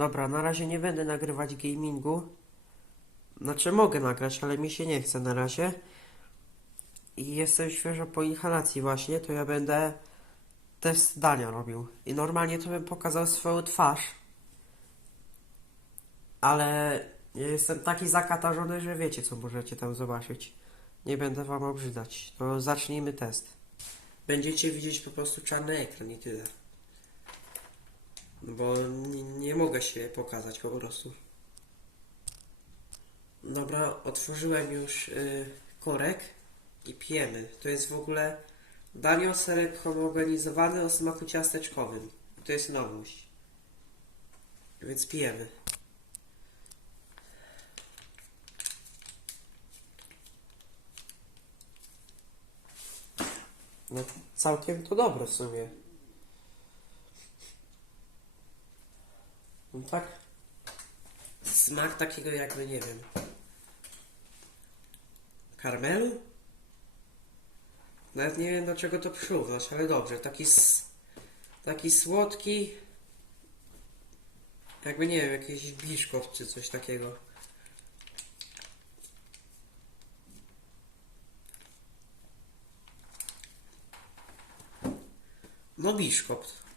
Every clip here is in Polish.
Dobra, na razie nie będę nagrywać gamingu. Znaczy mogę nagrać, ale mi się nie chce na razie. I jestem świeżo po inhalacji właśnie, to ja będę test dania robił. I normalnie to bym pokazał swoją twarz. Ale ja jestem taki zakatarzony, że wiecie co możecie tam zobaczyć. Nie będę wam obrzydzać. To zacznijmy test. Będziecie widzieć po prostu czarny ekran i tyle. Bo nie, nie mogę się pokazać po prostu. Dobra, otworzyłem już y, korek i pijemy. To jest w ogóle Dario serek homogenizowany o smaku ciasteczkowym. To jest nowość. Więc pijemy. No, całkiem to dobre w sumie. No tak. Smak takiego jakby, nie wiem. Karmelu? Nawet nie wiem do czego to przyrównać, ale dobrze. Taki, taki słodki. Jakby nie wiem, jakiś biszkopt czy coś takiego. No biszkopt.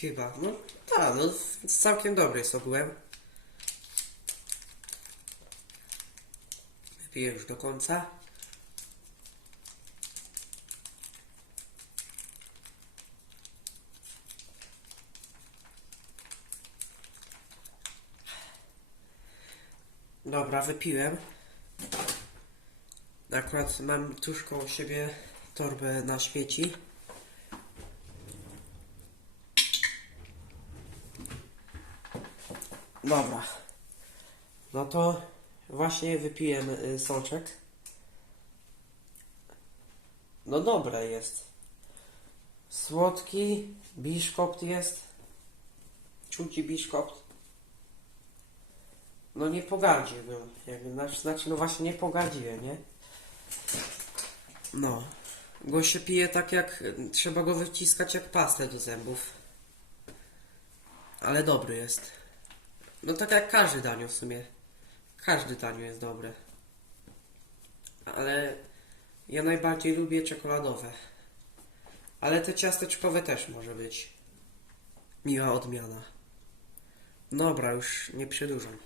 Chyba. No tak, no całkiem dobry jest ogółem. Wypiję już do końca. Dobra, wypiłem. Akurat mam tuż koło siebie torbę na śmieci. Dobra. No to właśnie wypiłem y, soczek. No dobre jest. Słodki, biszkopt jest. Czuci biszkopt. No nie pogardziłbym. Znaczy, znaczy, no właśnie nie pogardziłem, nie? No. Go się pije tak jak... Trzeba go wyciskać jak pastę do zębów. Ale dobry jest. No tak jak każdy daniu w sumie. Każdy daniu jest dobre. Ale ja najbardziej lubię czekoladowe. Ale te ciasteczkowe też może być. Miła odmiana. Dobra, już nie przedłużam.